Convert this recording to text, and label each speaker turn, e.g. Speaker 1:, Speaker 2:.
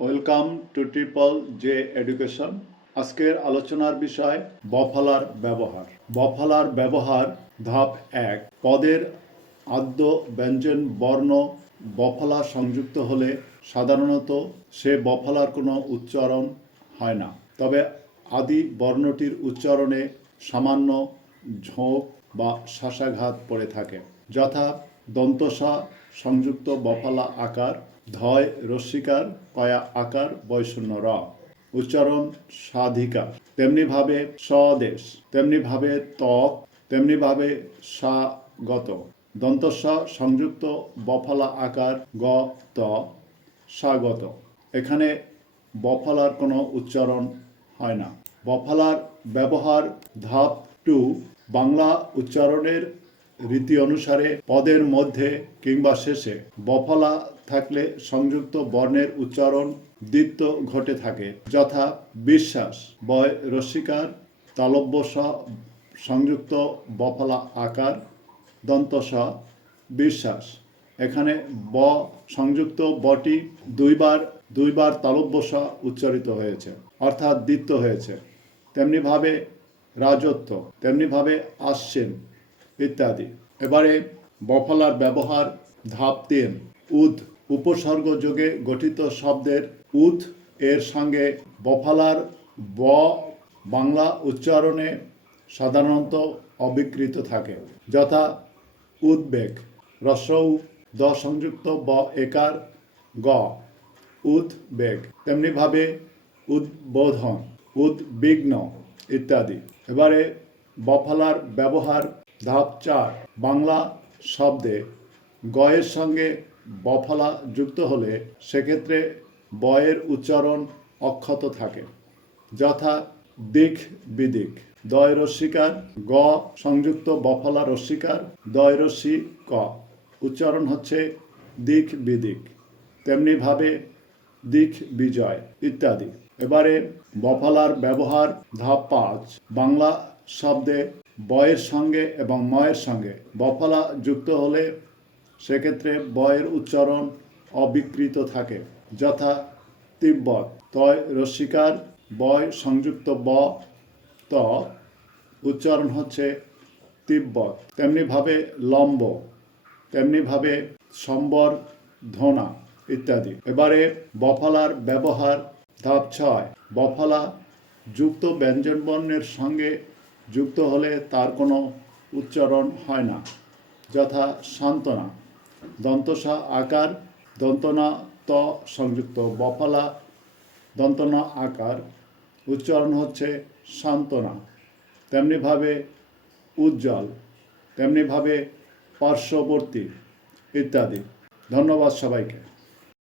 Speaker 1: Welcome to triple J education. আজকের আলোচনার বিষয় বফলার ব্যবহার। বফলার ব্যবহার ধাপ এক। পদের আদ্য ব্যঞ্জন বর্ণ বফলা সংযুক্ত হলে সাধারণত সে বফলার কোনো উচ্চারণ হয় না। তবে আদি বর্ণটির উচ্চারণে সামান্য ঝোঁক বা শ্বাসাঘাত পড়ে থাকে, যথা দন্তসা, সংযুক্ত বফলা আকার, ধয় রস্বীকার কয়া আকার, বৈষণ্য র। উচ্চারণ স্বাধিকার তেমনিভাবে স্বদেশ। তেমনিভাবে ত্বক তেমনিভাবে স্বাগত। দন্তস্ব সংযুক্ত বফলা আকার, গ, ত, স্বাগত। এখানে বফলার কোনো উচ্চারণ হয় না। বফলার ব্যবহার ধাপ টু বাংলা উচ্চারণের রীতি অনুসারে পদের মধ্যে কিংবা শেষে বফলা থাকলে সংযুক্ত বর্ণের উচ্চারণ দ্বিত্ব ঘটে থাকে, যথা বিশ্বাস, বয় রস্বীকার তালব্য সংযুক্ত বফলা আকার, দন্ত বিশ্বাস। এখানে ব, সংযুক্ত বটি দুইবার দুইবার তালব্য উচ্চারিত হয়েছে, অর্থাৎ দ্বিত্ব হয়েছে। তেমনিভাবে রাজত্ব, তেমনিভাবে আসছেন ইত্যাদি। এবারে বফলার ব্যবহার, ধাপ তিন, উদ, উপসর্গ যোগে গঠিত শব্দের উদ, এর সঙ্গে বফলার ব, বাংলা উচ্চারণে সাধারণত অবিকৃত থাকে, যথা উদ্বেগ, রসৌ, দ সংযুক্ত, ব একার, গ, উদ্বেগ, তেমনিভাবে উদ্বোধন, উদ্বিগ্ন ইত্যাদি। এবারে বফলার ব্যবহার ধাপ চার বাংলা শব্দে গয়ের সঙ্গে বফলা যুক্ত হলে সেক্ষেত্রে বয়ের উচ্চারণ অক্ষত থাকে। যথা দিক বিদিক। দয় রস্বীকার গ সংযুক্ত বফলা রস্বীকার দয় রস্বী ক। উচ্চারণ হচ্ছে দিক বিদিক। তেমনিভাবে দিক বিজয় ইত্যাদি। এবারে বফলার ব্যবহার ধাপ পাঁচ। বাংলা শব্দে বয়ের সঙ্গে এবং ময়ের সঙ্গে। বফলা যুক্ত হলে সেক্ষেত্রে বয়ের উচ্চারণ অবিকৃত থাকে, যথা তিব্বত। তয় রস্বীকার বয় সংযুক্ত ব, ত উচ্চারণ হচ্ছে তিব্বত। তেমনিভাবে লম্ব, তেমনিভাবে সম্বর, ধনা ইত্যাদি। এবারে বফলার ব্যবহার ধাপ ছয়। বফলা যুক্ত ব্যঞ্জনবর্ণের সঙ্গে যুক্ত হলে তার কোনো উচ্চারণ হয় না। যথা সান্ত্বনা। দন্তসা আকার, দন্তনা ত সংযুক্ত। বফলা, দন্তনা আকার। উচ্চারণ হচ্ছে সান্ত্বনা। তেমনিভাবে উজ্জ্বল। তেমনিভাবে পার্শ্ববর্তী ইত্যাদি। ধন্যবাদ সবাইকে।